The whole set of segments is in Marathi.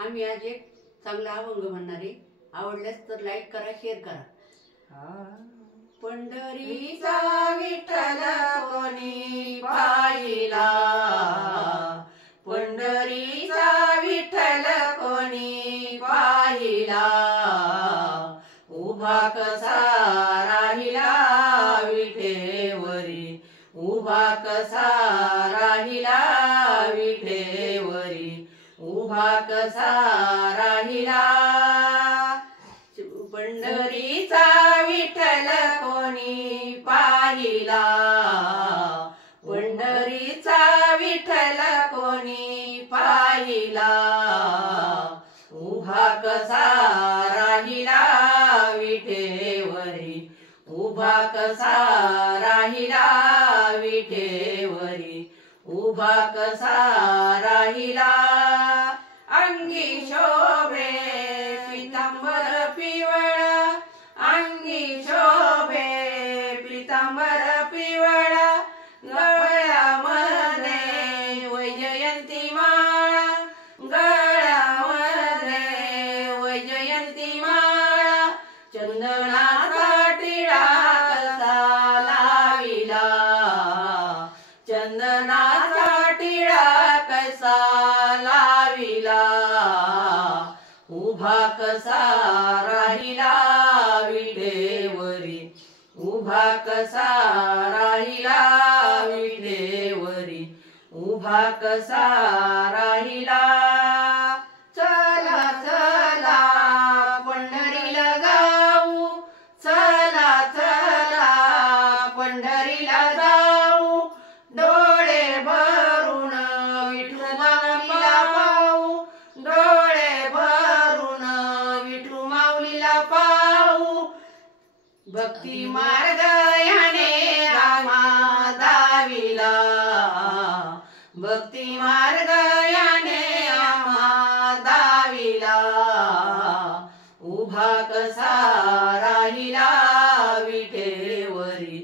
आम्ही आज एक चांगला अभंग म्हणणार आहे. आवडल्यास तर लाईक करा, शेअर करा. पंढरीचा विठ्ठल कोणी पाहिला, पंढरीचा विठ्ठल कोणी पाहिला, उभा कसा राहिला विठेवरी, उभा कसा राहिला विठेवरी, उभा कसा राहिला. पंढरीचा विठ्ठल कोणी पाहिला, पंढरीचा विठ्ठल कोणी पाहिला, उभा कसा राहिला विठेवरी, उभा कसा राहिला विठेवरी, उभा कसा राहिला. अंगी शोभे पितांबर पिवळा, अंगी शोभे पितांबर पिवळा, गळ्यामध्ये वैजयंती माळा, गळ्यामध्ये वैजयंती माळा, चंदनाचा टिळा कसा लाविला, चंदनाचा टिळा कसा लाविला, उभा कसा राहिला विठेवरी, उभा कसा राहिला विठेवरी, उभा कसा राहिला. चला चला पंढरीला जाऊ, चला चला पंढरीला जाऊ, डोळे भरून विठू माऊलीला पाहू, डोळे भरून विठू माऊलीला पाहू. भक्ती मार्ग याने रामा दाविला, भक्ती मार्ग याने आम्हा दाविला, उभा कसा राहिला विठेवरी,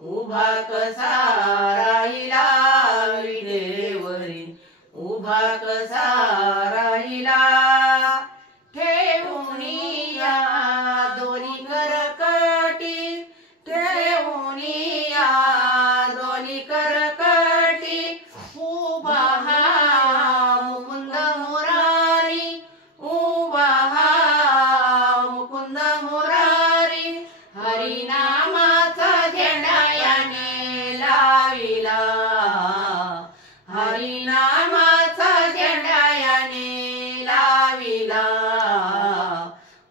उभा कसा राहिला विठेवरी, उभा कसा राहिला. ठेवूनिया दोन्ही करकटी, ठेवूनिया दोन्ही करकटी, उभा हा मुकुंद मुरारी, उभा हा मुकुंद मुरारी, हरिनामाचा झेंडा याने लाविला, हरिनामाचा झेंडा याने लाविला,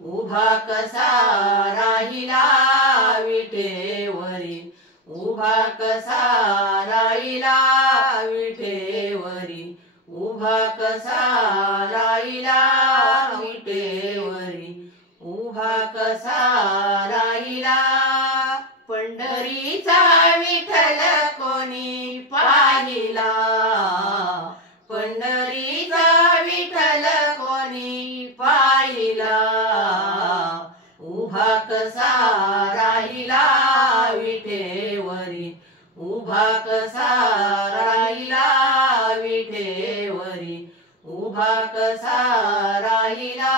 उभा कसा राहिला विठेवरी, उभा कसा राहिला विठेवरी, उभा कसा राहिला विठेवरी, उभा कसा राहिला. पंढरीचा विठ्ठल कोणी पाहिला, पंढरीचा विठ्ठल कोणी पाहिला, उभा कसा राहिला विठेवरी, उभा कसा राहिला विठेवरी, उभा कसा राहिला.